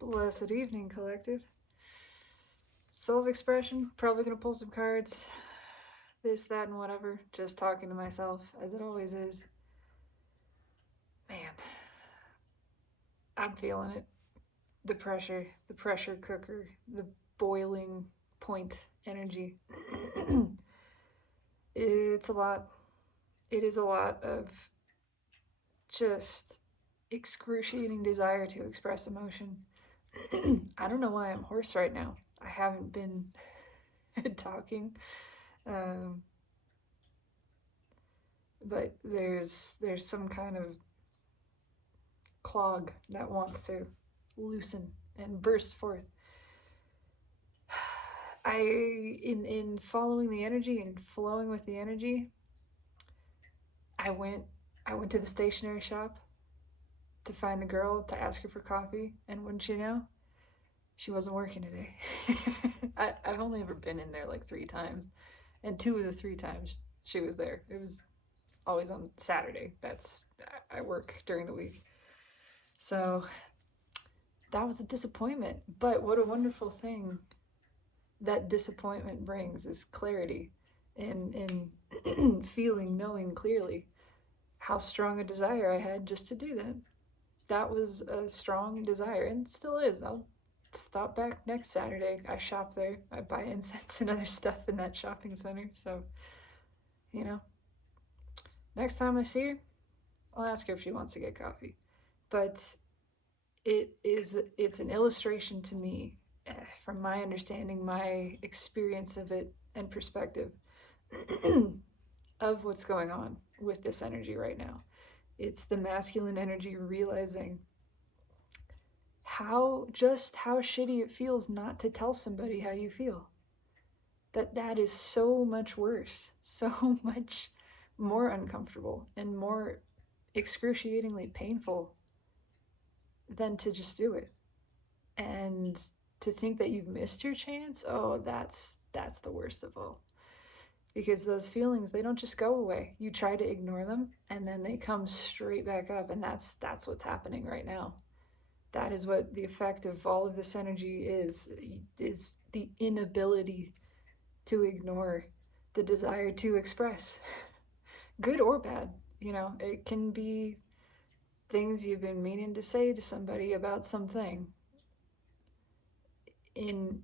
Blessed evening, collective. Self-expression, probably gonna pull some cards. This, that, and whatever. Just talking to myself, as it always is. Man, I'm feeling it. The pressure cooker, the boiling point energy. It's a lot. It is a lot of just excruciating desire to express emotion. I don't know why I'm hoarse right now. I haven't been talking, um, but there's some kind of clog that wants to loosen and burst forth. In following the energy and flowing with the energy, I went to the stationery shop to find the girl to ask her for coffee, and wouldn't you know, she wasn't working today. I've only ever been in there like 3 times, and 2 of the 3 times she was there. It was always on Saturday. I work during the week. So that was a disappointment. But what a wonderful thing that disappointment brings is clarity and feeling, knowing clearly how strong a desire I had just to do that. That was a strong desire and still is. I'll stop back next Saturday. I shop there. I buy incense and other stuff in that shopping center. So, next time I see her, I'll ask her if she wants to get coffee. But it's an illustration to me, from my understanding, my experience of it and perspective of what's going on with this energy right now. It's the masculine energy realizing how shitty it feels not to tell somebody how you feel. That is so much worse, so much more uncomfortable and more excruciatingly painful than to just do it. And to think that you've missed your chance, oh, that's the worst of all. Because those feelings, they don't just go away. You try to ignore them and then they come straight back up, and that's what's happening right now. That is what the effect of all of this energy is the inability to ignore the desire to express, good or bad. It can be things you've been meaning to say to somebody about something, in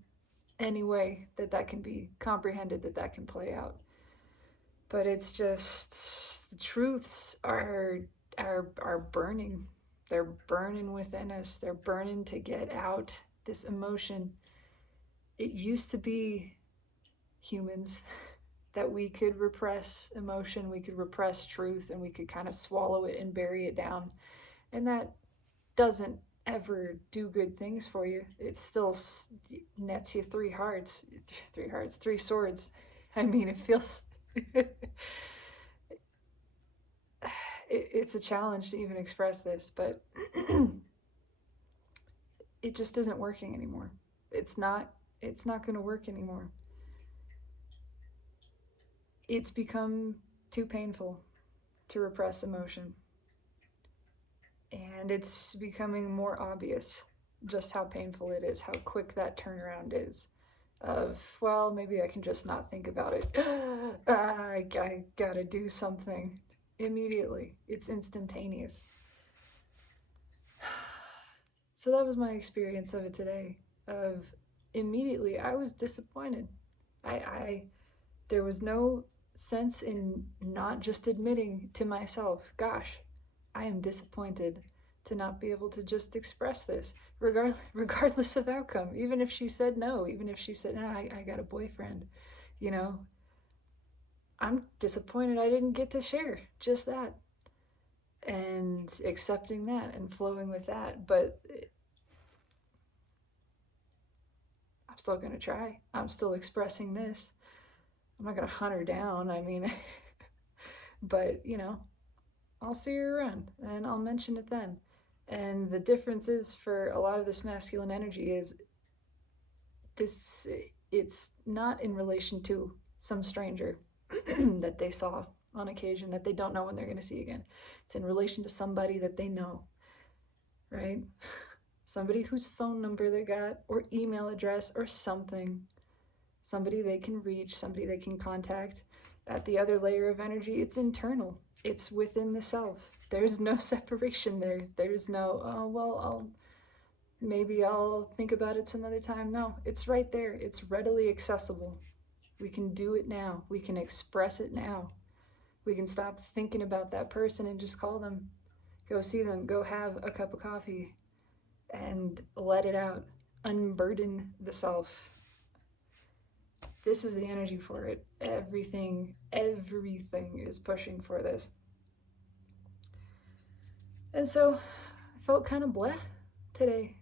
any way that can be comprehended, that can play out. But it's just the truths are burning. They're burning within us. They're burning to get out this emotion. It used to be humans that we could repress emotion, we could repress truth, and we could kind of swallow it and bury it down. And that doesn't ever do good things for you. It still nets you 3 swords. I mean, it feels it's a challenge to even express this, but it just isn't working anymore. It's not going to work anymore. It's become too painful to repress emotion. And it's becoming more obvious just how painful it is, how quick that turnaround is. Of, well, maybe I can just not think about it. I gotta do something immediately. It's instantaneous. So that was my experience of it today. Of immediately, I was disappointed. There was no sense in not just admitting to myself, gosh, I am disappointed to not be able to just express this, regardless of outcome. Even if she said no, even if she said, I got a boyfriend, I'm disappointed I didn't get to share just that. And accepting that and flowing with that. But I'm still going to try. I'm still expressing this. I'm not going to hunt her down. I mean, but, I'll see her around and I'll mention it then. And the difference is, for a lot of this masculine energy, is it's not in relation to some stranger that they saw on occasion that they don't know when they're going to see again. It's in relation to somebody that they know, right? somebody whose phone number they got, or email address, or something, somebody they can reach, somebody they can contact. At the other layer of energy, it's internal, it's within the self. There's no separation there. There's no, oh, well, maybe I'll think about it some other time. No, it's right there. It's readily accessible. We can do it now. We can express it now. We can stop thinking about that person and just call them. Go see them. Go have a cup of coffee and let it out. Unburden the self. This is the energy for it. Everything is pushing for this. And so I felt kind of bleh today.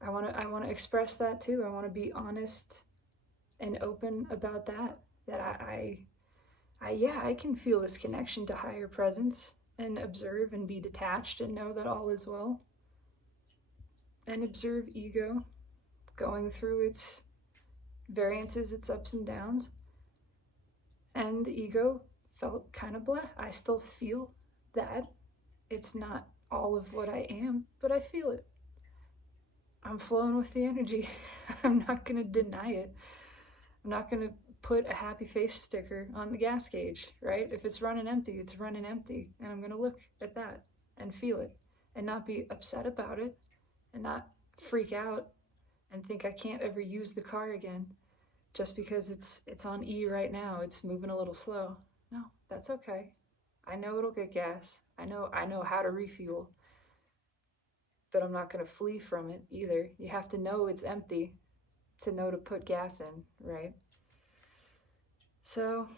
I want to express that too. I want to be honest and open about that. That I can feel this connection to higher presence and observe and be detached and know that all is well. And observe ego going through its variances, its ups and downs. And the ego felt kind of blah. I still feel that. It's not all of what I am, but I feel it. I'm flowing with the energy. I'm not going to deny it. I'm not going to put a happy face sticker on the gas gauge, right? If it's running empty, it's running empty. And I'm going to look at that and feel it and not be upset about it and not freak out and think I can't ever use the car again just because it's on E right now. It's moving a little slow. No, that's okay. I know it'll get gas. I know how to refuel. But I'm not going to flee from it either. You have to know it's empty to know to put gas in, right? So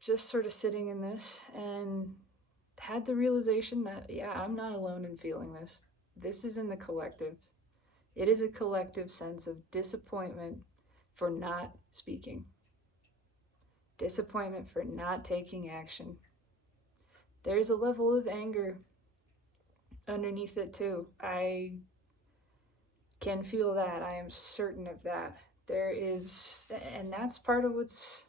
just sort of sitting in this and had the realization that, yeah, I'm not alone in feeling this. This is in the collective. It is a collective sense of disappointment for not speaking. Disappointment for not taking action. There's a level of anger underneath it too. I can feel that. I am certain of that. There is, and that's part of what's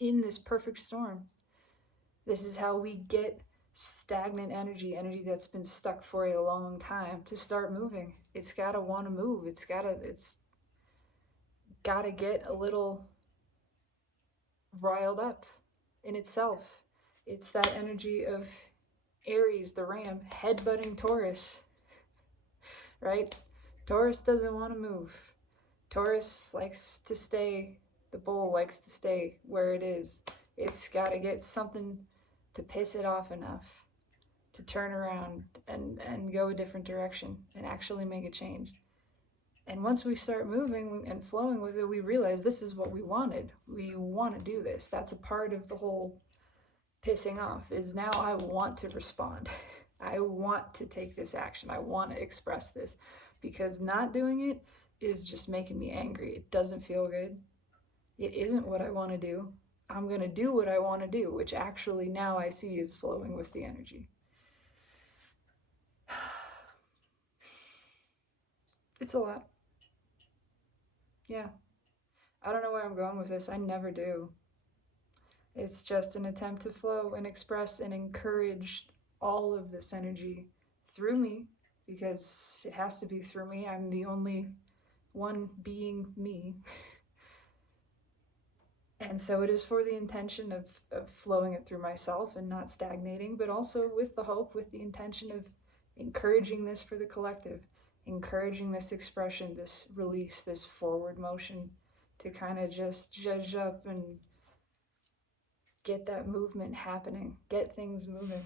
in this perfect storm. This is how we get stagnant energy that's been stuck for a long time, to start moving. It's gotta want to move. It's gotta get a little riled up in itself. It's that energy of Aries, the ram, headbutting Taurus, right? Taurus doesn't want to move. Taurus likes to stay, the bull likes to stay where it is. It's got to get something to piss it off enough to turn around and go a different direction and actually make a change. And once we start moving and flowing with it, we realize this is what we wanted. We want to do this. That's a part of the whole pissing off, is now I want to respond. I want to take this action. I want to express this, because not doing it is just making me angry. It doesn't feel good. It isn't what I want to do. I'm going to do what I want to do, which actually now I see is flowing with the energy. It's a lot. Yeah. I don't know where I'm going with this. I never do. It's just an attempt to flow and express and encourage all of this energy through me, because it has to be through me. I'm the only one being me. And so it is for the intention of flowing it through myself and not stagnating, but also with the hope, with the intention of encouraging this for the collective, encouraging this expression, this release, this forward motion, to kind of just judge up and get that movement happening, get things moving.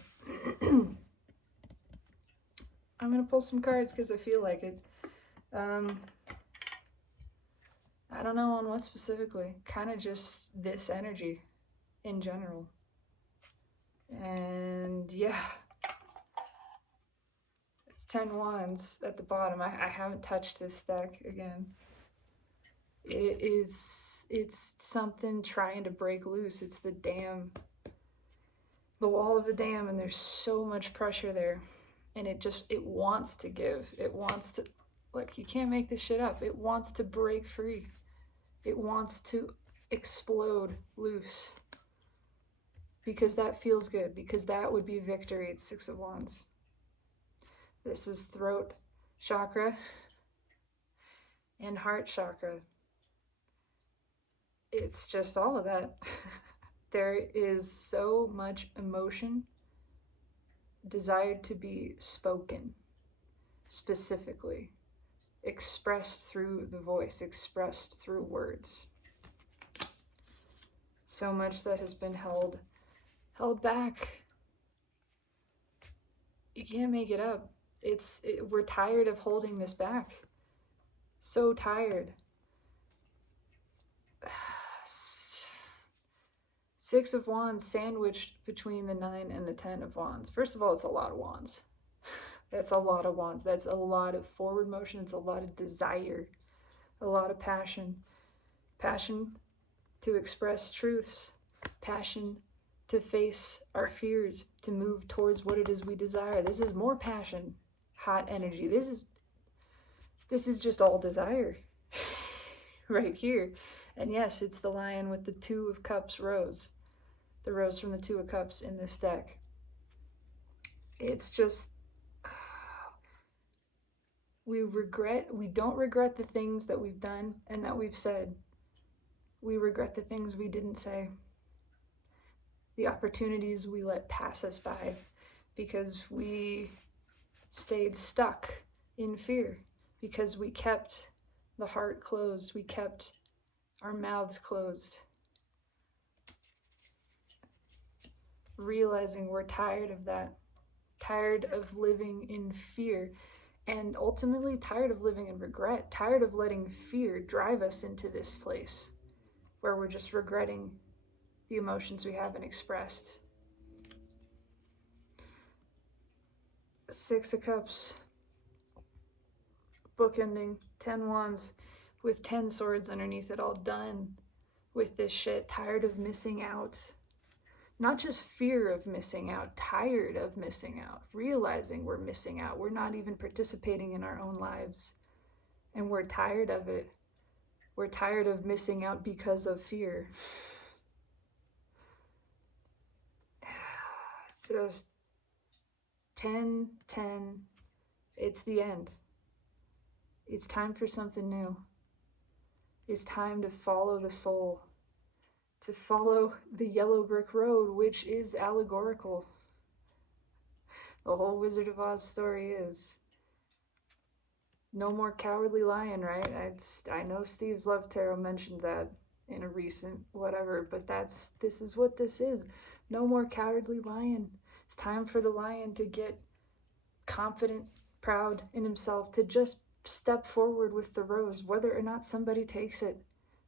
I'm going to pull some cards because I feel like it. I don't know on what specifically, kind of just this energy in general. And yeah, it's 10 wands at the bottom. I haven't touched this deck again. It's something trying to break loose. It's the dam, the wall of the dam, and there's so much pressure there. And it wants to give. It wants to, like, you can't make this shit up. It wants to break free. It wants to explode loose, because that feels good, because that would be victory. It's 6 of Wands. This is throat chakra and heart chakra. It's just all of that. There is so much emotion desired to be spoken, specifically, expressed through the voice, expressed through words. So much that has been held back. You can't make it up. We're tired of holding this back. So tired. 6 of Wands sandwiched between the 9 and the 10 of Wands. First of all, it's a lot of wands. That's a lot of wands. That's a lot of forward motion. It's a lot of desire, a lot of passion. Passion to express truths, passion to face our fears, to move towards what it is we desire. This is more passion, hot energy. This is just all desire right here. And yes, it's the Lion with the 2 of Cups rose. The rose from the 2 of Cups in this deck. It's just, we don't regret the things that we've done and that we've said. We regret the things we didn't say. The opportunities we let pass us by because we stayed stuck in fear, because we kept the heart closed, we kept our mouths closed. Realizing we're tired of that, tired of living in fear, and ultimately tired of living in regret, tired of letting fear drive us into this place where we're just regretting the emotions we haven't expressed. 6 of Cups, bookending, 10 Wands with 10 swords underneath it, all done with this shit, tired of missing out. Not just fear of missing out, tired of missing out, realizing we're missing out. We're not even participating in our own lives. And we're tired of it. We're tired of missing out because of fear. Just 10, 10, it's the end. It's time for something new. It's time to follow the soul, to follow the yellow brick road, which is allegorical. The whole Wizard of Oz story is. No more cowardly lion, right? I know Steve's Love Tarot mentioned that in a recent whatever, but this is what this is. No more cowardly lion. It's time for the lion to get confident, proud in himself, to just step forward with the rose, whether or not somebody takes it,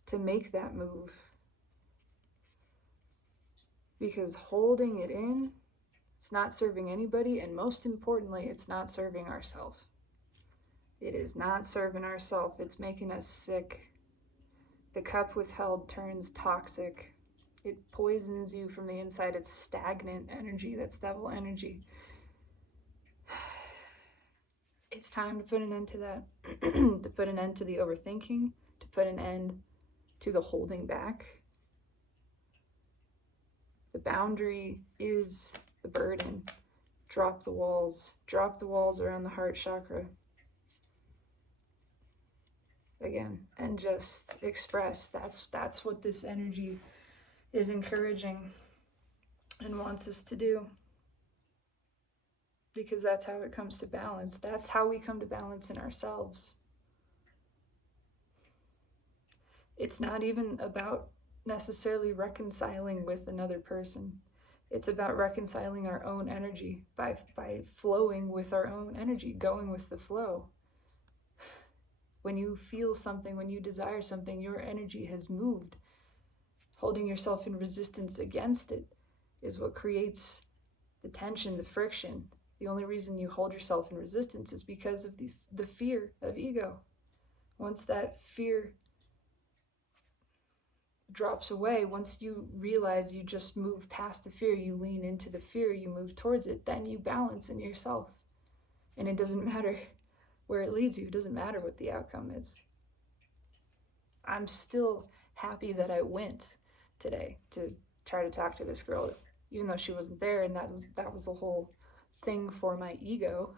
to make that move. Because holding it in, it's not serving anybody, and most importantly, it's not serving ourselves. It is not serving ourselves. It's making us sick. The cup withheld turns toxic. It poisons you from the inside. It's stagnant energy. That's devil energy. It's time to put an end to that. To put an end to the overthinking. To put an end to the holding back. The boundary is the burden. Drop the walls. Drop the walls around the heart chakra. Again, and just express. That's what this energy is encouraging and wants us to do, because that's how it comes to balance. That's how we come to balance in ourselves. It's not even about necessarily reconciling with another person. It's about reconciling our own energy by flowing with our own energy, going with the flow. When you feel something, when you desire something, your energy has moved. Holding yourself in resistance against it is what creates the tension, the friction. The only reason you hold yourself in resistance is because of the fear of ego. Once that fear drops away, once you realize you just move past the fear, you lean into the fear, you move towards it, then you balance in yourself. And it doesn't matter where it leads you. It doesn't matter what the outcome is. I'm still happy that I went today to try to talk to this girl, even though she wasn't there, and that was a whole thing for my ego.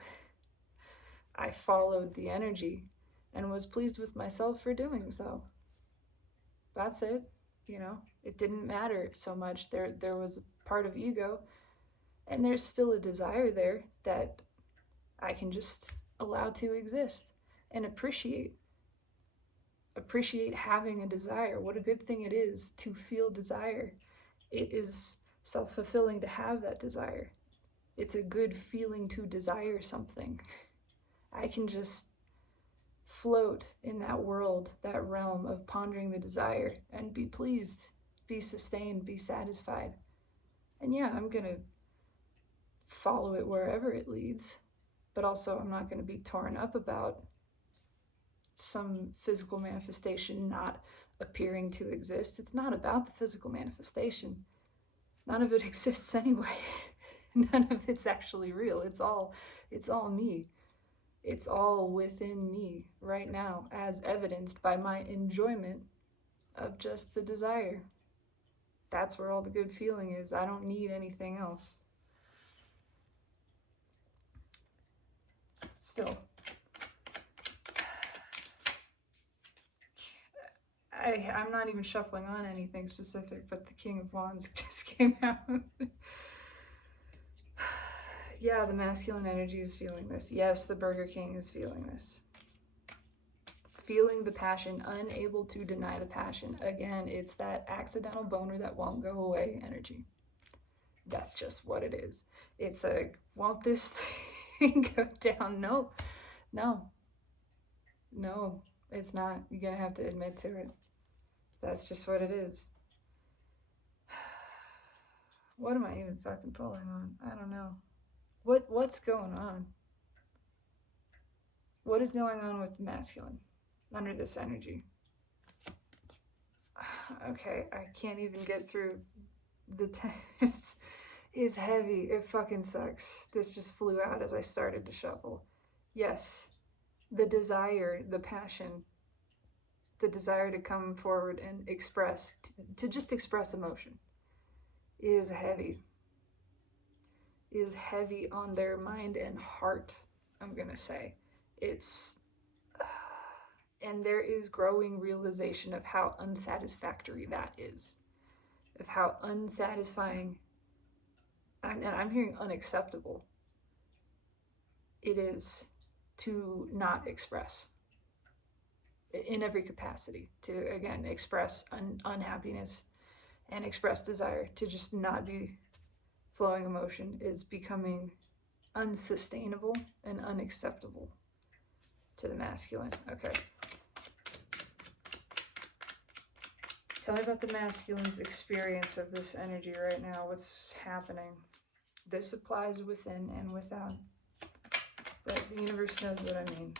I followed the energy and was pleased with myself for doing so. That's it. It didn't matter so much. There was a part of ego, and there's still a desire there that I can just allow to exist and appreciate having a desire. What a good thing it is to feel desire. It is self-fulfilling to have that desire. It's a good feeling to desire something. I can just float in that world, that realm of pondering the desire and be pleased, be sustained, be satisfied. And yeah, I'm gonna follow it wherever it leads, but also I'm not gonna be torn up about some physical manifestation not appearing to exist. It's not about the physical manifestation. None of it exists anyway. None of it's actually real. It's all me. It's all within me right now, as evidenced by my enjoyment of just the desire. That's where all the good feeling is. I don't need anything else. Still, I'm not even shuffling on anything specific, but the King of Wands just came out. Yeah, the masculine energy is feeling this. Yes, the Burger King is feeling this. Feeling the passion, unable to deny the passion. Again, it's that accidental boner that won't go away energy. That's just what it is. It's a, won't this thing go down? No, it's not. You're gonna have to admit to it. That's just what it is. What am I even fucking pulling on? I don't know. What's going on? What is going on with the masculine under this energy? Okay, I can't even get through the tense. It's heavy. It fucking sucks. This just flew out as I started to shuffle. Yes, the desire, the passion, the desire to come forward and express, to just express emotion is heavy. Is heavy on their mind and heart, I'm gonna say. And there is growing realization of how unsatisfactory that is, of how unsatisfying, and I'm hearing unacceptable, it is to not express in every capacity, to again express unhappiness and express desire, to just not be flowing emotion is becoming unsustainable and unacceptable to the masculine. Okay. Tell me about the masculine's experience of this energy right now. What's happening? This applies within and without. But the universe knows what I mean.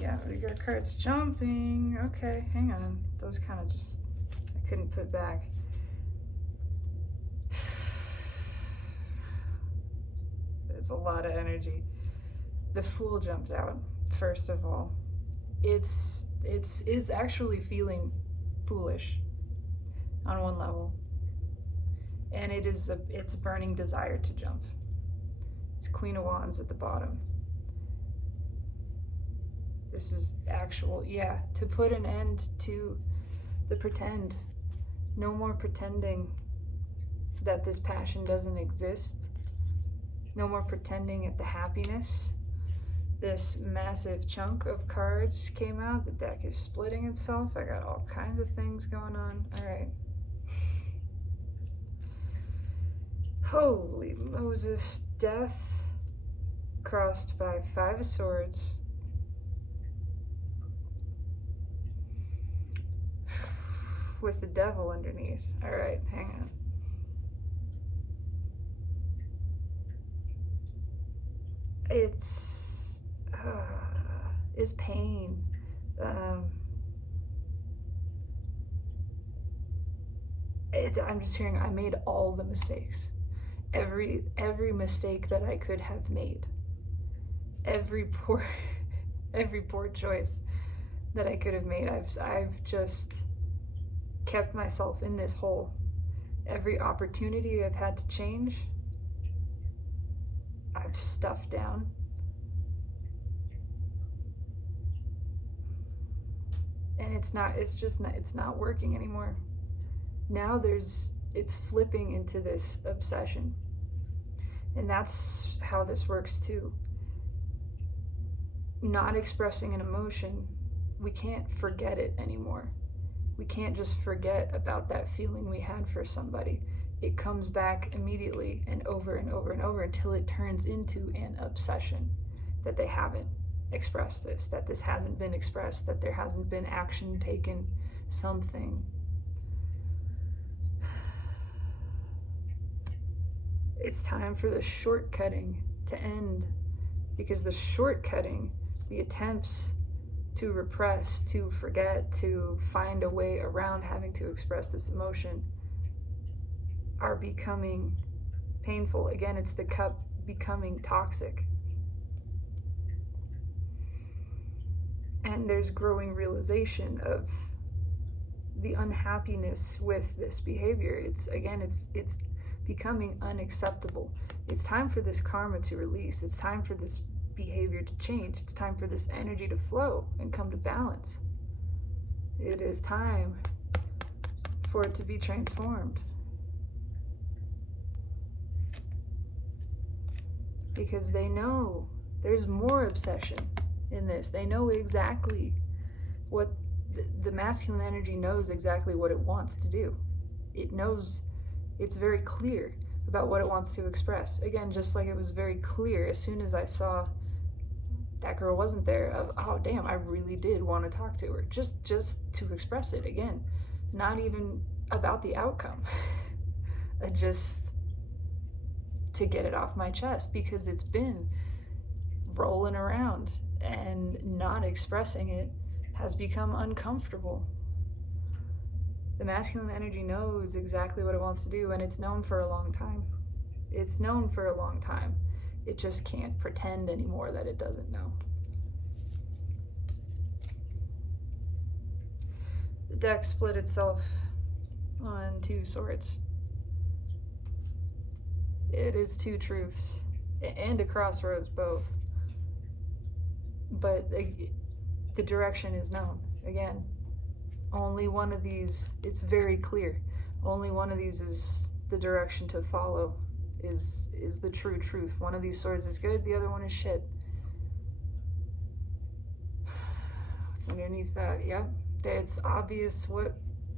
Yeah, we got cards jumping. Okay, hang on. Those kind of just, I couldn't put back. It's a lot of energy. The Fool jumped out, first of all. It's actually feeling foolish on one level. And it's a burning desire to jump. It's Queen of Wands at the bottom. This is actual, yeah, to put an end to the pretend. No more pretending that this passion doesn't exist. No more pretending at the happiness. This massive chunk of cards came out. The deck is splitting itself. I got all kinds of things going on. All right. Holy Moses. Death crossed by 5 of Swords. With the Devil underneath. All right, hang on. It's pain. I'm just hearing I made all the mistakes. Every mistake that I could have made. Every poor every poor choice that I could have made. I've just kept myself in this hole. Every opportunity I've had to change, I've stuffed down. And it's not working anymore. Now it's flipping into this obsession. And that's how this works too. Not expressing an emotion, we can't forget it anymore. We can't just forget about that feeling we had for somebody. It comes back immediately and over and over and over until it turns into an obsession, that they haven't expressed this, that this hasn't been expressed, that there hasn't been action taken, something. It's time for the shortcutting to end, because the shortcutting, the attempts to repress, to forget, to find a way around having to express this emotion are becoming painful. Again, it's the cup becoming toxic. And there's growing realization of the unhappiness with this behavior. It's becoming unacceptable. It's time for this karma to release. It's time for this behavior to change. It's time for this energy to flow and come to balance. It is time for it to be transformed. Because they know there's more obsession in this. They know exactly what the masculine energy knows exactly what it wants to do. It knows, it's very clear about what it wants to express. Again, just like it was very clear as soon as I saw that girl wasn't there, of, oh damn, I really did want to talk to her. Just to express it. Again, not even about the outcome. Just to get it off my chest, because it's been rolling around and not expressing it has become uncomfortable. The masculine energy knows exactly what it wants to do, and it's known for a long time. It's known for a long time. It just can't pretend anymore that it doesn't know. The deck split itself on 2 swords. It is 2 truths, and a crossroads both. But the direction is known. Again, only one of these, it's very clear. Only one of these is the direction to follow, is the true truth. One of these swords is good, the other one is shit. What's underneath that? Yep, it's obvious what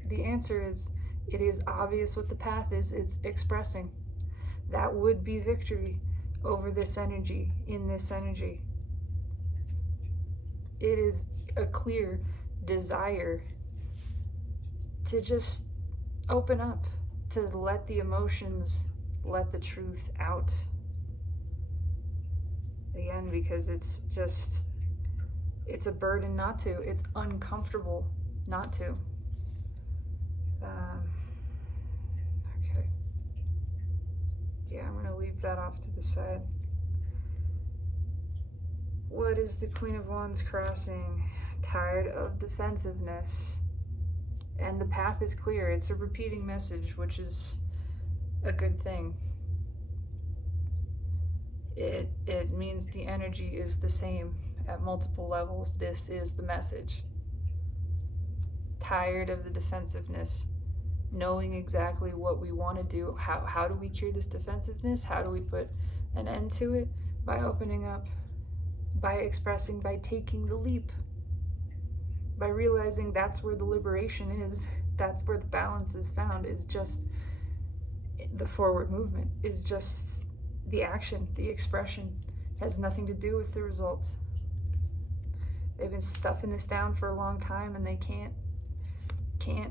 the answer is. It is obvious what the path is. It's expressing. That would be victory over this energy, in this energy. It is a clear desire to just open up, to let the emotions, let the truth out. Again, because it's a burden not to. It's uncomfortable not to. Okay. Yeah, I'm going to leave that off to the side. What is the Queen of Wands crossing? Tired of defensiveness. And the path is clear. It's a repeating message, which is a good thing. It means the energy is the same at multiple levels. This is the message. Tired of the defensiveness. Knowing exactly what we want to do. How do we cure this defensiveness? How do we put an end to it? By opening up, by expressing, by taking the leap, by realizing that's where the liberation is, that's where the balance is found, is just the forward movement, is just the action, the expression, has nothing to do with the result. They've been stuffing this down for a long time, and they can't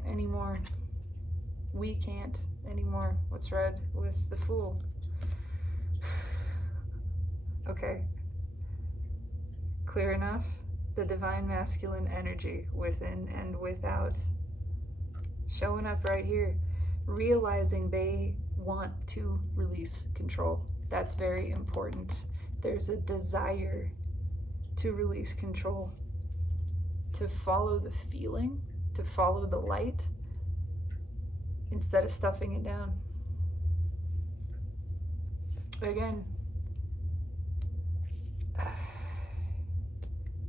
anymore. We can't anymore. What's red with the Fool? Okay. Clear enough? The divine masculine energy within and without. Showing up right here. Realizing they want to release control. That's very important. There's a desire to release control, to follow the feeling, to follow the light, instead of stuffing it down. Again,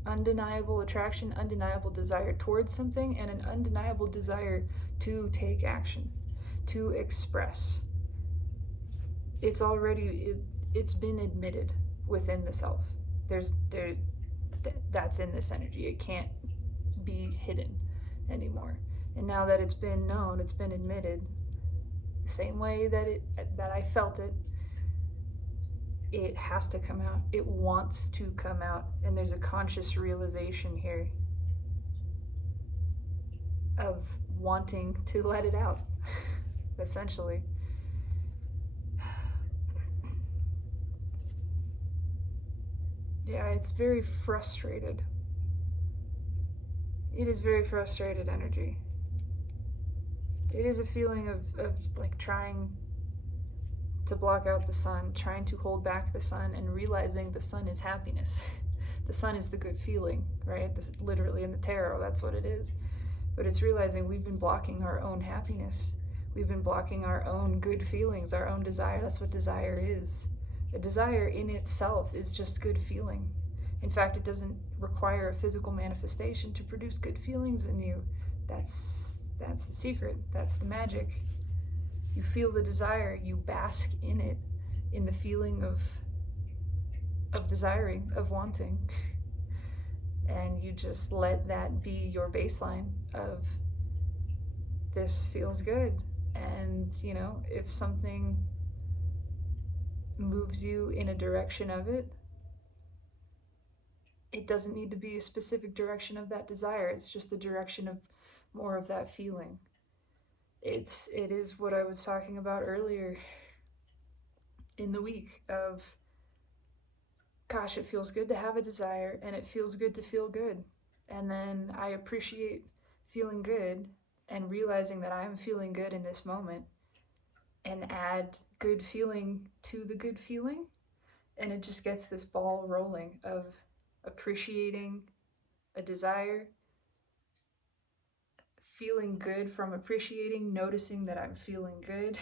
undeniable attraction, undeniable desire towards something, and an undeniable desire to take action, to express. It's been admitted within the self. That's in this energy. It can't be hidden anymore. And now that it's been known, it's been admitted, the same way that I felt it, it has to come out. It wants to come out. And there's a conscious realization here of wanting to let it out, essentially. Yeah, it's very frustrated. It is very frustrated energy. It is a feeling of like trying to block out the sun, trying to hold back the sun, and realizing the sun is happiness. The sun is the good feeling, right? This is literally in the tarot, that's what it is. But it's realizing we've been blocking our own happiness. We've been blocking our own good feelings, our own desire. That's what desire is. A desire in itself is just good feeling. In fact, it doesn't require a physical manifestation to produce good feelings in you. That's the secret. That's the magic. You feel the desire, you bask in it, in the feeling of desiring, of wanting. And you just let that be your baseline of, this feels good. And, you know, if something moves you in a direction of it, it doesn't need to be a specific direction of that desire. It's just the direction of more of that feeling. It is what I was talking about earlier in the week of, gosh, it feels good to have a desire, and it feels good to feel good. And then I appreciate feeling good and realizing that I'm feeling good in this moment, and add good feeling to the good feeling. And it just gets this ball rolling of appreciating a desire, feeling good from appreciating, noticing that I'm feeling good,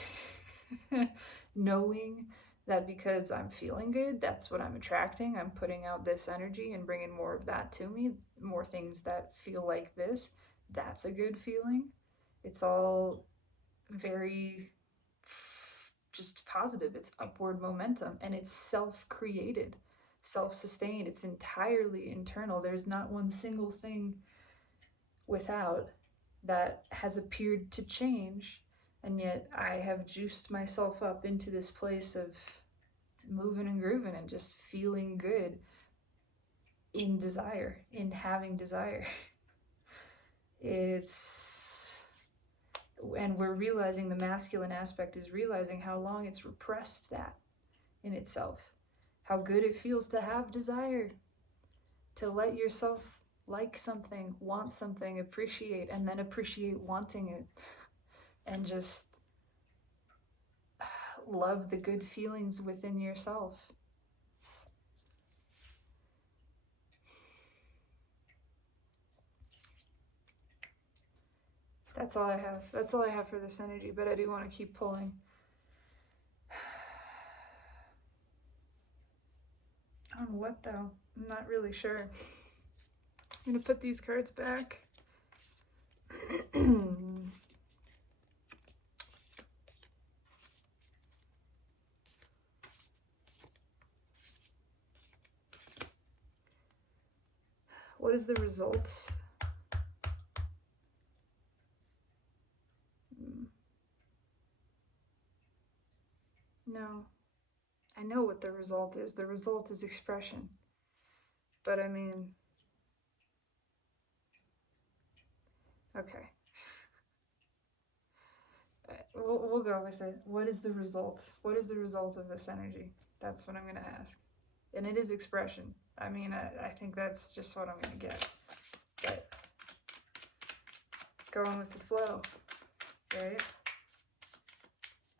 knowing that because I'm feeling good, that's what I'm attracting. I'm putting out this energy and bringing more of that to me, more things that feel like this. That's a good feeling. It's all very just positive. It's upward momentum, and it's self-created, self-sustained. It's entirely internal. There's not one single thing without that has appeared to change, and yet I have juiced myself up into this place of moving and grooving and just feeling good in desire, in having desire. And we're realizing the masculine aspect is realizing how long it's repressed that in itself, how good it feels to have desire, to let yourself like something, want something, appreciate, and then appreciate wanting it, and just love the good feelings within yourself. That's all I have. That's all I have for this energy, but I do want to keep pulling. On what though? I'm not really sure. I'm going to put these cards back. What is the results? No. I know what the result is. The result is expression. But I mean, okay. We'll go with it. What is the result? What is the result of this energy? That's what I'm going to ask. And it is expression. I mean, I think that's just what I'm going to get. But going with the flow, right?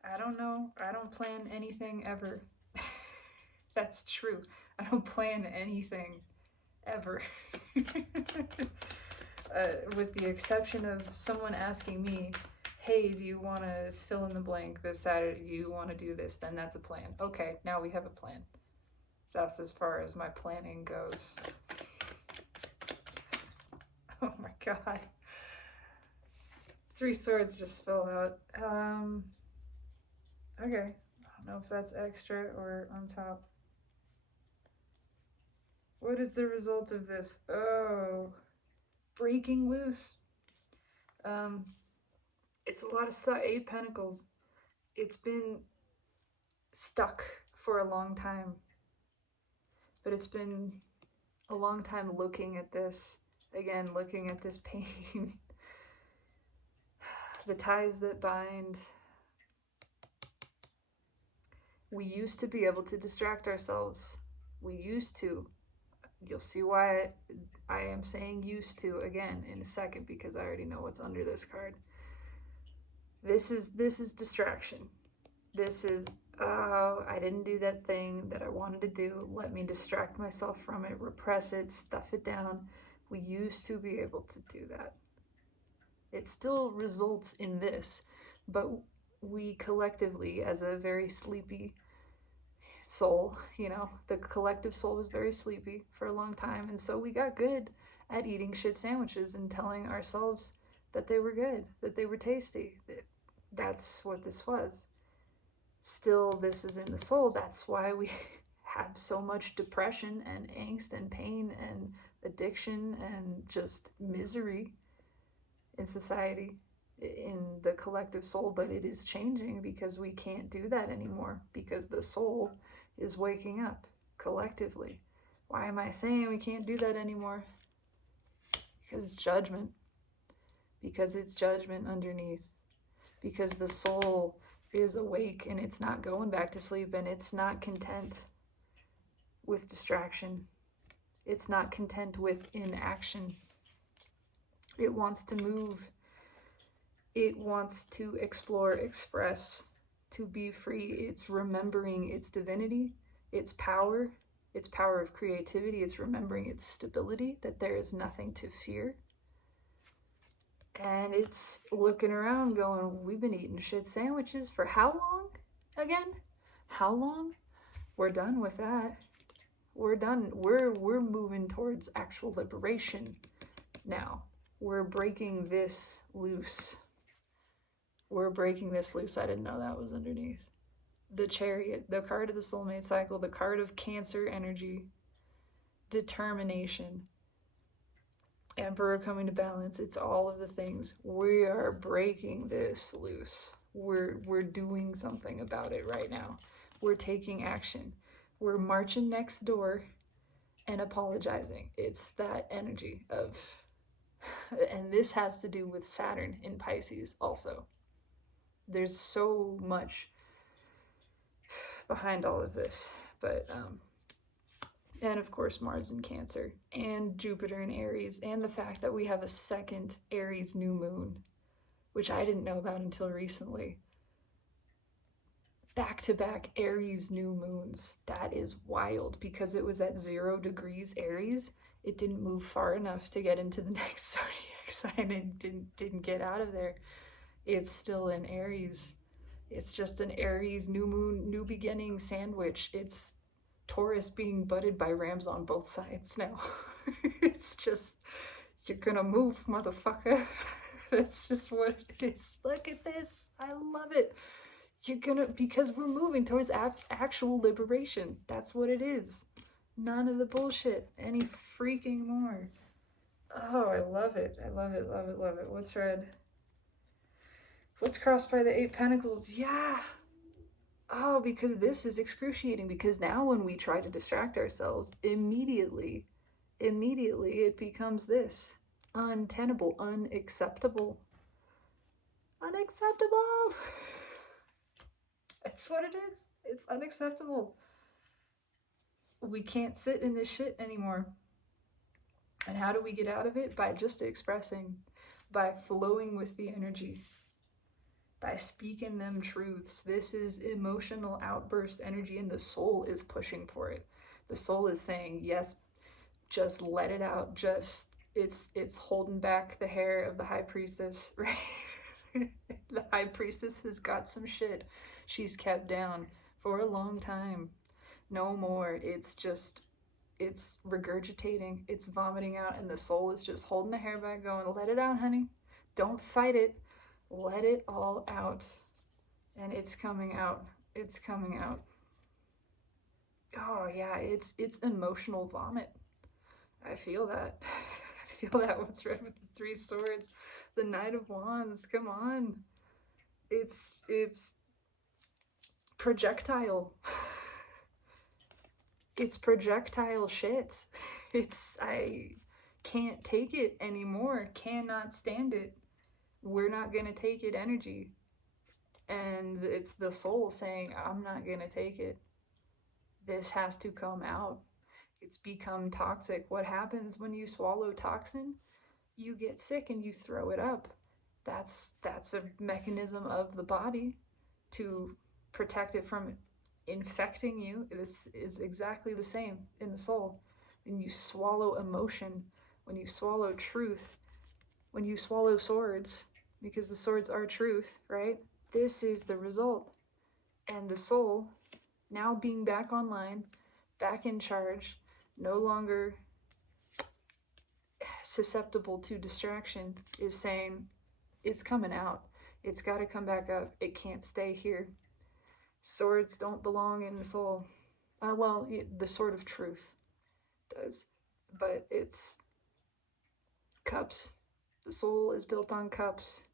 I don't know. I don't plan anything ever. That's true. I don't plan anything ever. With the exception of someone asking me, hey, do you want to fill in the blank this Saturday? Do you want to do this? Then that's a plan. Okay, now we have a plan. That's as far as my planning goes. Oh my god. 3 swords just fell out. Okay. I don't know if that's extra or on top. What is the result of this? Oh, breaking loose. It's a lot of stuff. 8 Pentacles. It's been stuck for a long time. But it's been a long time looking at this. Again, looking at this pain. The ties that bind. We used to be able to distract ourselves. We used to. You'll see why I am saying used to again in a second, because I already know what's under this card. This is distraction. This is, oh, I didn't do that thing that I wanted to do. Let me distract myself from it, repress it, stuff it down. We used to be able to do that. It still results in this, but we collectively, as a very sleepy soul, you know, the collective soul was very sleepy for a long time, and so we got good at eating shit sandwiches and telling ourselves that they were good, that they were tasty. That's what this was. Still, this is in the soul. That's why we have so much depression and angst and pain and addiction and just misery in society, in the collective soul. But it is changing, because we can't do that anymore, because the soul is waking up collectively. Why am I saying we can't do that anymore? Because it's judgment. Because it's judgment underneath. Because the soul is awake and it's not going back to sleep, and it's not content with distraction. It's not content with inaction. It wants to move. It wants to explore, express, to be free. It's remembering its divinity, its power of creativity. It's remembering its stability, that there is nothing to fear. And it's looking around going, we've been eating shit sandwiches for how long again? How long? We're done with that. We're done. We're moving towards actual liberation now. We're breaking this loose. We're breaking this loose. I didn't know that was underneath. The Chariot, the card of the soulmate cycle, the card of Cancer energy, determination, Emperor coming to balance. It's all of the things. We are breaking this loose. We're doing something about it right now. We're taking action. We're marching next door and apologizing. It's that energy of, and this has to do with Saturn in Pisces also. There's so much behind all of this, but and of course Mars in Cancer and Jupiter in Aries, and the fact that we have a second Aries new moon, which I didn't know about until recently. Back-to-back Aries new moons. That is wild, because it was at 0 degrees Aries. It didn't move far enough to get into the next zodiac sign and didn't get out of there. It's still in Aries. It's just an Aries new moon, new beginning sandwich. It's Taurus being butted by rams on both sides now. It's just, you're gonna move, motherfucker. That's just what it is. Look at this. I love it. You're gonna, because we're moving towards actual liberation. That's what it is. None of the bullshit any freaking more. Oh, I love it. I love it, love it, love it. What's red? What's crossed by the 8 Pentacles? Yeah. Oh, because this is excruciating, because now when we try to distract ourselves, immediately it becomes this. Untenable, unacceptable. Unacceptable! That's what it is. It's unacceptable. We can't sit in this shit anymore. And how do we get out of it? By just expressing, by flowing with the energy, by speaking them truths. This is emotional outburst energy, and the soul is pushing for it. The soul is saying, yes, just let it out. Just it's holding back the hair of the high priestess, right? The high priestess has got some shit she's kept down for a long time. No more. It's regurgitating, it's vomiting out, and the soul is just holding the hair back, going, let it out, honey. Don't fight it. Let it all out. And it's coming out. It's coming out. Oh yeah, it's emotional vomit. I feel that. I feel that. What's right with the Three Swords? The Knight of Wands. Come on. It's projectile. It's projectile shit. I can't take it anymore. Cannot stand it. We're not gonna take it energy. And it's the soul saying, I'm not gonna take it. This has to come out. It's become toxic. What happens when you swallow toxin? You get sick and you throw it up. That's a mechanism of the body to protect it from infecting you. This is exactly the same in the soul. When you swallow emotion, when you swallow truth, when you swallow swords, because the swords are truth, right? This is the result. And the soul, now being back online, back in charge, no longer susceptible to distraction, is saying, it's coming out. It's got to come back up. It can't stay here. Swords don't belong in the soul. Well, the sword of truth does, but it's cups. The soul is built on cups.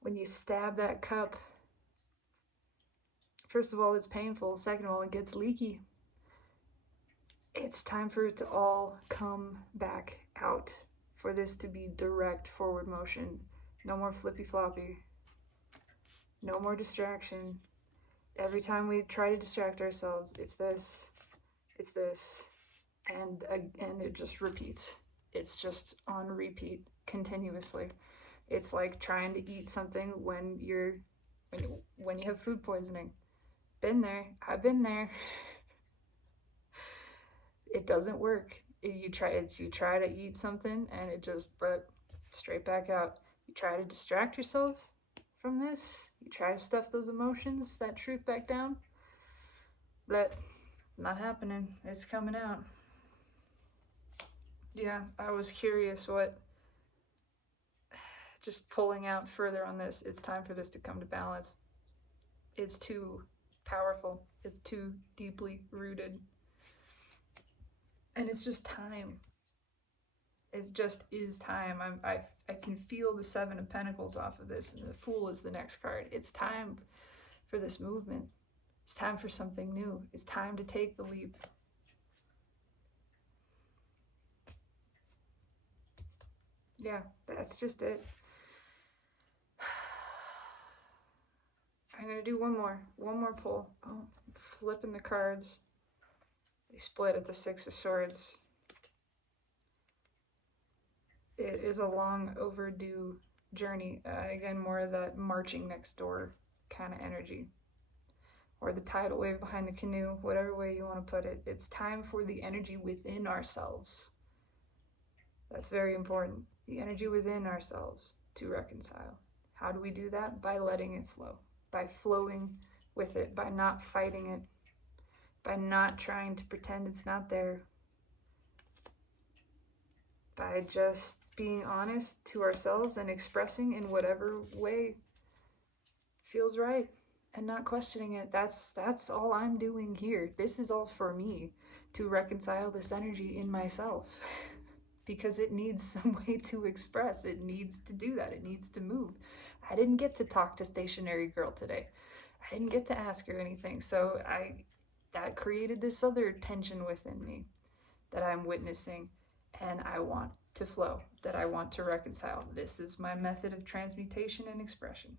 When you stab that cup, first of all, it's painful. Second of all, it gets leaky. It's time for it to all come back out, for this to be direct forward motion. No more flippy floppy. No more distraction. Every time we try to distract ourselves, it's this, and it just repeats. It's just on repeat continuously. It's like trying to eat something when you have food poisoning. Been there. I've been there. It doesn't work. You try to eat something and it just straight back out. You try to distract yourself from this. You try to stuff those emotions, that truth back down. But not happening. It's coming out. Yeah, I was curious what, just pulling out further on this, it's time for this to come to balance. It's too powerful. It's too deeply rooted. And it's just time. It just is time. I can feel the Seven of Pentacles off of this, and the Fool is the next card. It's time for this movement. It's time for something new. It's time to take the leap. Yeah, that's just it. I'm gonna do one more pull. Oh, I'm flipping the cards. They split at the Six of Swords. It is a long overdue journey. Again, more of that marching next door kind of energy. Or the tidal wave behind the canoe, whatever way you want to put it. It's time for the energy within ourselves. That's very important. The energy within ourselves to reconcile. How do we do that? By letting it flow. By flowing with it. By not fighting it. By not trying to pretend it's not there. By just being honest to ourselves and expressing in whatever way feels right and not questioning it. That's all I'm doing here. This is all for me to reconcile this energy in myself because it needs some way to express. It needs to do that. It needs to move. I didn't get to talk to Stationary Girl today. I didn't get to ask her anything. So that created this other tension within me that I'm witnessing, and I want to flow, that I want to reconcile. This is my method of transmutation and expression.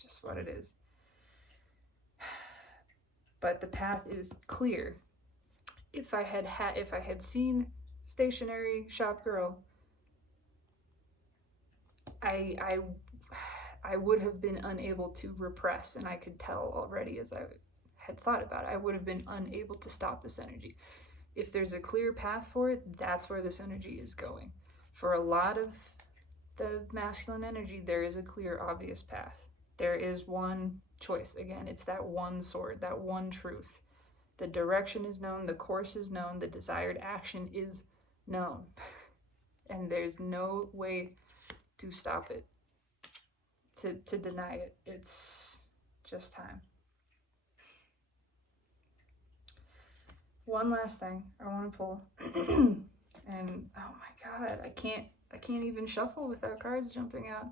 Just what it is. But the path is clear. If I had seen Stationary Shop Girl, I would have been unable to repress, and I could tell already as I had thought about it, I would have been unable to stop this energy. if there's a clear path for it, that's where this energy is going. For a lot of the masculine energy, there is a clear, obvious path. There is one choice. Again, it's that one sword, that one truth. The direction is known, the course is known, the desired action is known. And there's no way to stop it, to deny it. It's just time. One last thing I want to pull. And oh my god, I can't even shuffle without cards jumping out.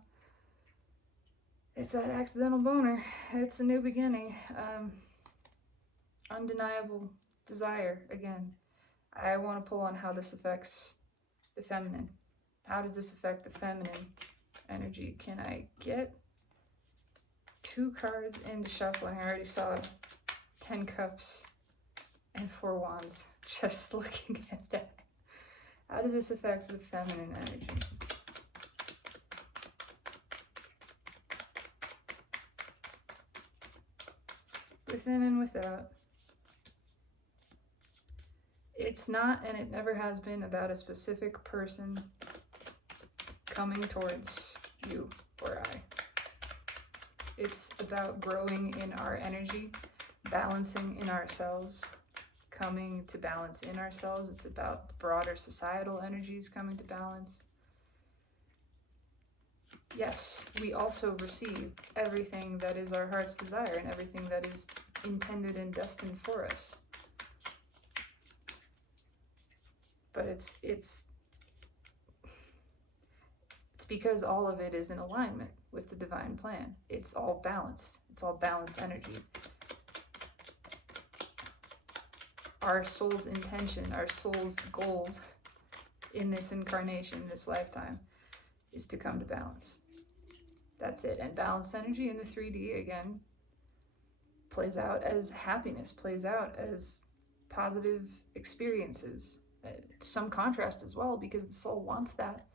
It's that accidental boner. It's a new beginning. Undeniable desire. Again, I want to pull on how this affects the feminine. How does this affect the feminine energy? Can I get 2 cards into shuffling? I already saw 10 cups and 4 wands just looking at that. How does this affect the feminine energy? Within and without. It's not, and it never has been, about a specific person coming towards you or I. It's about growing in our energy, balancing in ourselves, coming to balance in ourselves. It's about broader societal energies coming to balance. Yes, we also receive everything that is our heart's desire and everything that is intended and destined for us. But it's because all of it is in alignment with the divine plan. It's all balanced. It's all balanced energy. Our soul's intention, our soul's goals in this incarnation, this lifetime, is to come to balance. That's it. And balanced energy in the 3D, again, plays out as happiness, plays out as positive experiences. Some contrast as well, because the soul wants that.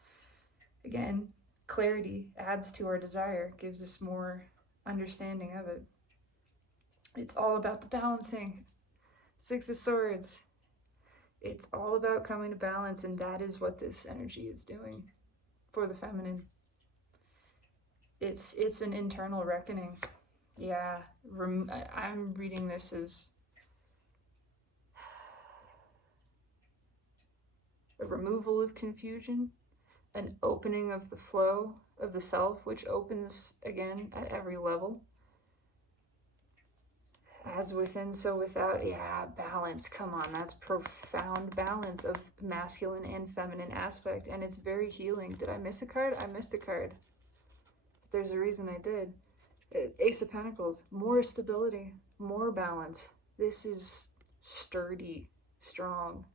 Again, clarity adds to our desire, gives us more understanding of it. It's all about the balancing. 6 of Swords. It's all about coming to balance, and that is what this energy is doing for the feminine. It's an internal reckoning. Yeah, I'm reading this as a removal of confusion, an opening of the flow of the self, which opens again at every level. As within, so without. Yeah, balance. Come on, that's profound balance of masculine and feminine aspect, and it's very healing. Did I miss a card? I missed a card. But there's a reason I did. Ace of Pentacles. More stability, more balance. This is sturdy, strong.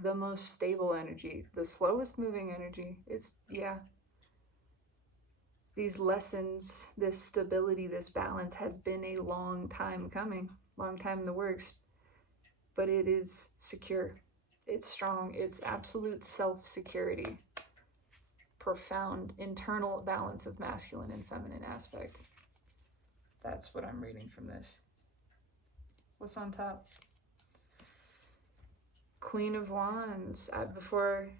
The most stable energy, the slowest moving energy. It's, yeah. These lessons, this stability, this balance has been a long time coming, long time in the works, but it is secure, it's strong, it's absolute self-security, profound internal balance of masculine and feminine aspect. That's what I'm reading from this. What's on top? Queen of Wands. Before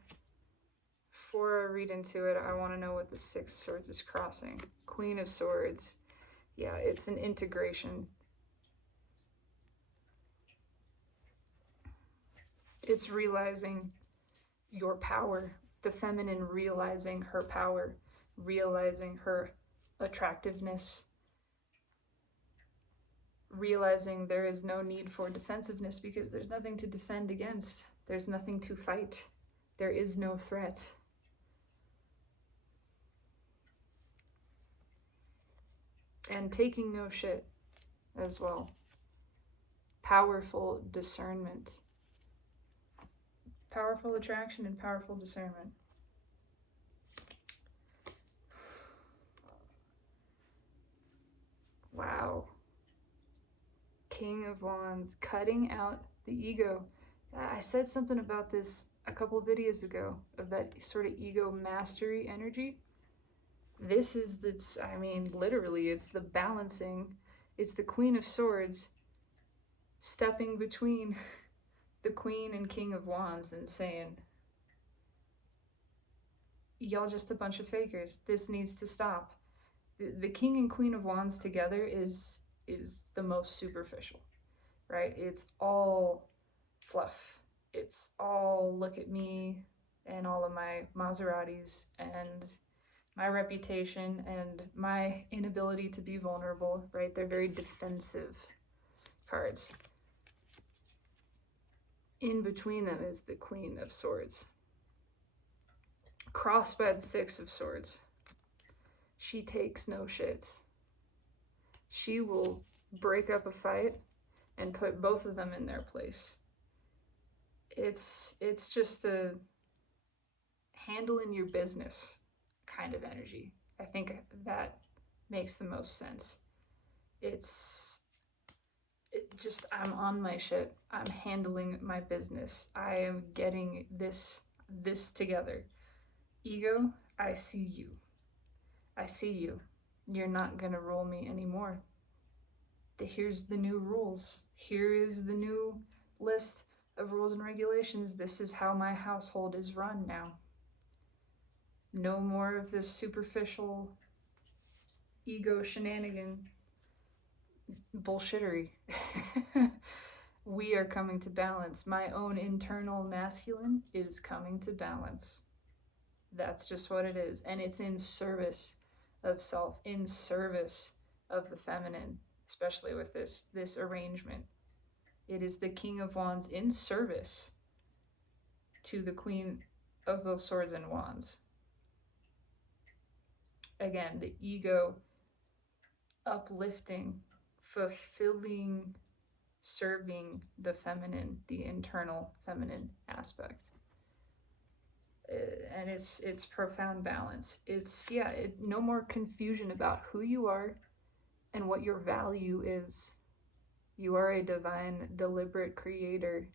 I read into it, I want to know what the 6 of Swords is crossing. Queen of Swords. Yeah, it's an integration. It's realizing your power. The feminine realizing her power, realizing her attractiveness, realizing there is no need for defensiveness because there's nothing to defend against. There's nothing to fight. There is no threat. And taking no shit as well. Powerful discernment. Powerful attraction and powerful discernment. Wow. King of Wands, cutting out the ego. I said something about this a couple of videos ago, of that sort of ego mastery energy. This is, literally, it's the balancing. It's the Queen of Swords stepping between the Queen and King of Wands and saying, y'all just a bunch of fakers. This needs to stop. The King and Queen of Wands together is the most superficial, right? It's all fluff. It's all look at me and all of my Maseratis and my reputation and my inability to be vulnerable, right? They're very defensive cards. In between them is the Queen of Swords, crossed by the Six of Swords. She takes no shits. She will break up a fight and put both of them in their place. It's just a handling your business kind of energy. I think that makes the most sense. I'm on my shit. I'm handling my business. I am getting this together. Ego, I see you. I see you. You're not gonna rule me anymore. Here's the new rules. Here is the new list of rules and regulations. This is how my household is run now. No more of this superficial ego shenanigan bullshittery. We are coming to balance. My own internal masculine is coming to balance. That's just what it is. And it's in service of self, in service of the feminine, especially with this arrangement. It is the King of Wands in service to the Queen of both Swords and Wands. Again, the ego uplifting, fulfilling, serving the feminine, the internal feminine aspect. And it's profound balance. No more confusion about who you are and what your value is. You are a divine, deliberate creator.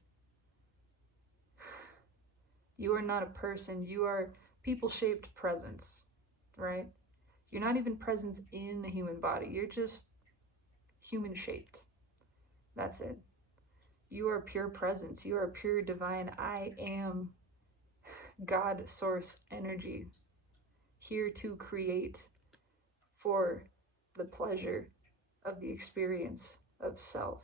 You are not a person. You are people-shaped presence, right? You're not even presence in the human body. You're just human-shaped. That's it. You are pure presence. You are pure divine. I am God source energy, here to create for the pleasure of the experience of self.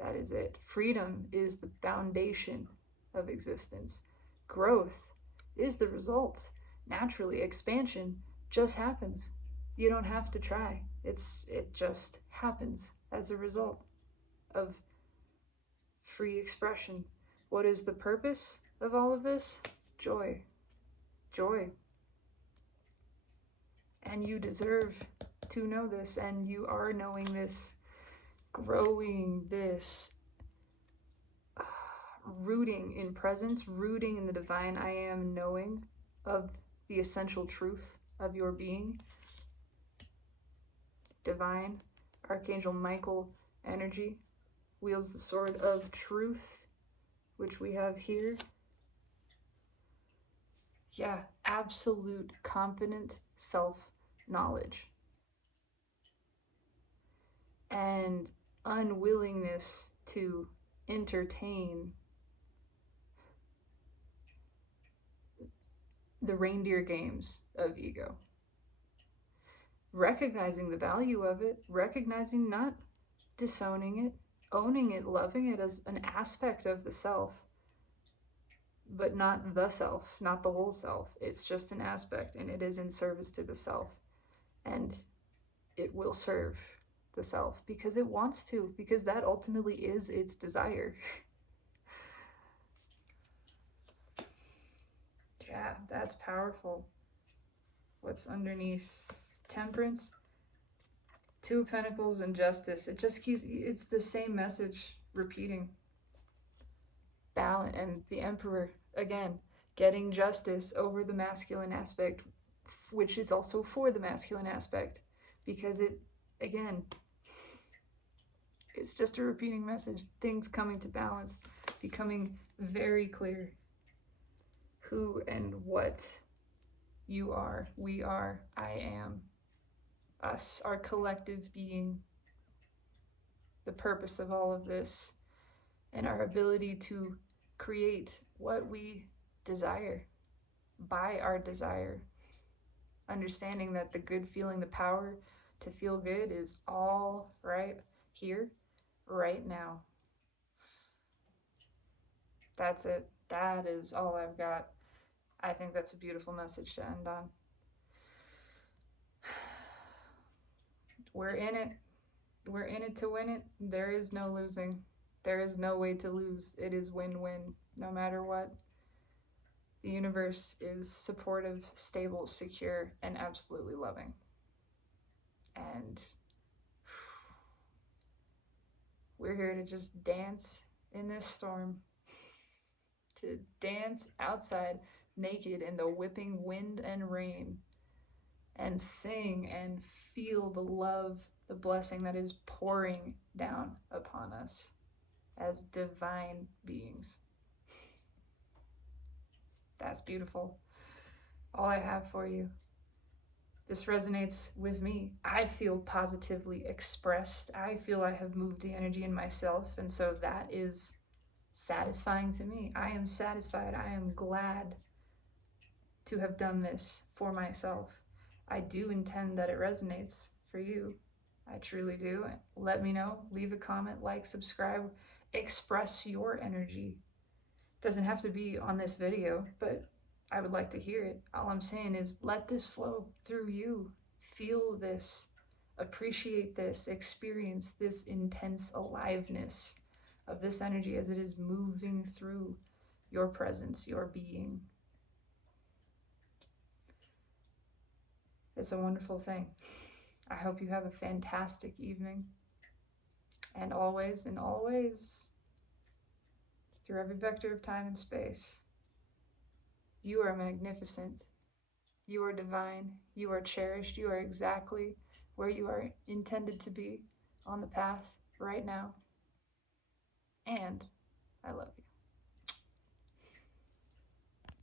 That is it. Freedom is the foundation of existence. Growth is the result. Naturally, expansion just happens. You don't have to try. It just happens as a result of free expression. What is the purpose of all of this? Joy. Joy. And you deserve to know this, and you are knowing this, growing this, rooting in presence, rooting in the divine I am, knowing of the essential truth of your being. Divine Archangel Michael energy wields the sword of truth, which we have here. Yeah, absolute confident self-knowledge and unwillingness to entertain the reindeer games of ego. Recognizing the value of it, recognizing, not disowning it, owning it, loving it as an aspect of the self, but not the self, not the whole self. It's just an aspect, and it is in service to the self. And it will serve the self because it wants to, because that ultimately is its desire. Yeah, that's powerful. What's underneath Temperance? Two of Pentacles and Justice. It's the same message repeating. Balance, and the Emperor, again, getting justice over the masculine aspect, which is also for the masculine aspect, because it's just a repeating message. Things coming to balance, becoming very clear who and what you are, we are, I am, us, our collective being, the purpose of all of this. and our ability to create what we desire by our desire. Understanding that the good feeling, the power to feel good is all right here, right now. That's it. That is all I've got. I think that's a beautiful message to end on. We're in it. We're in it to win it. There is no losing. There is no way to lose. It is win-win, no matter what. The universe is supportive, stable, secure, and absolutely loving. And we're here to just dance in this storm, to dance outside naked in the whipping wind and rain, and sing and feel the love, the blessing that is pouring down upon us as divine beings. That's beautiful. All I have for you. This resonates with me. I feel positively expressed. I feel I have moved the energy in myself, and so that is satisfying to me. I am satisfied. I am glad to have done this for myself. I do intend that it resonates for you. I truly do. Let me know. Leave a comment, like, subscribe, express your energy. It doesn't have to be on this video, but I would like to hear it. All I'm saying is let this flow through you. Feel this, appreciate this, experience this intense aliveness of this energy as it is moving through your presence, your being. It's a wonderful thing. I hope you have a fantastic evening. And always, through every vector of time and space, you are magnificent. You are divine. You are cherished. You are exactly where you are intended to be on the path right now. And I love you.